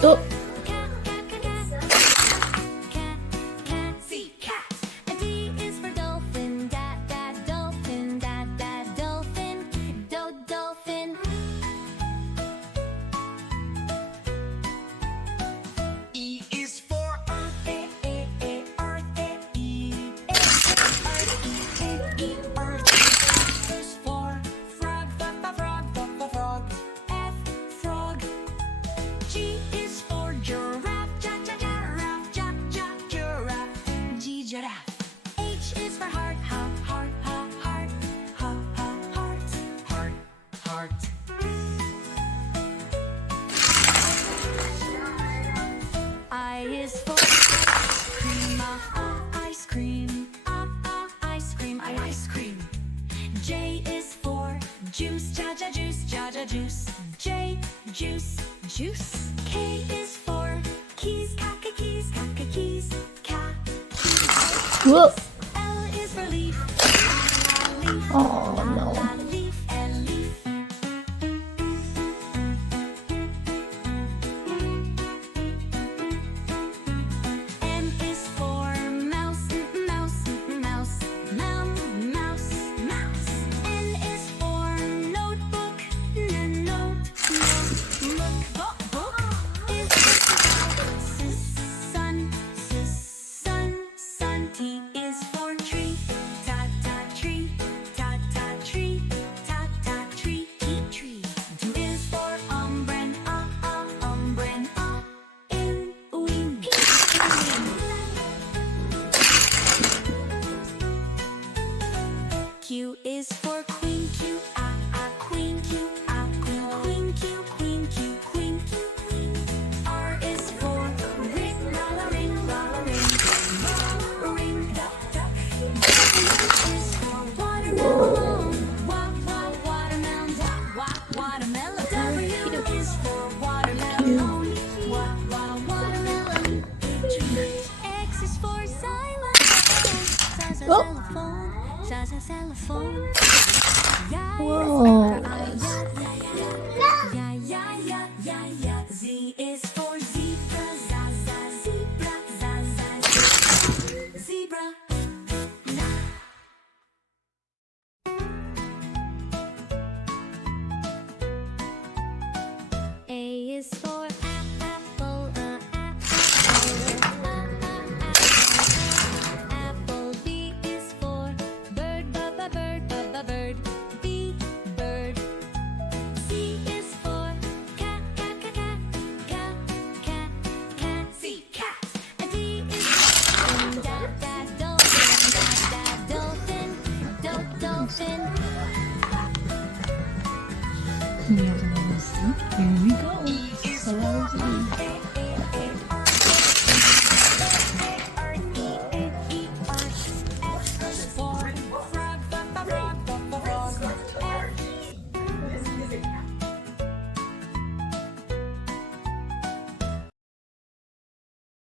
또 H is for heart, heart, heart, heart, heart, heart, heart, heart, heart. I is for ice cream, ice cream, ice cream. J is for juice, juice, juice. J, juice, juice. K is for keys, keys, keys, Whoa. L is for leaf, leaf, Oh no. leaf, and leaf. M is for mouse, mouse, mouse, mouse, mouse. N is for notebook, book. Is for sun, sun. T is for tree, ta tree, ta tree, ta tree, tree. D is for umbrella, in wing. Q is for queen, Q, queen, Q, queen, Q, queen, Q, queen. R is for ring, ring, ring, duck. W is for watermelon, watermelon, watermelon. W is for watermelon, watermelon. X is for xylophone, Whoa. Z is for zebra, zebra. A is for apple, apple. B is for bird, bird. B, bird. C is for cat, cat. C, cat. D is for dolphin. Here we go. Closing.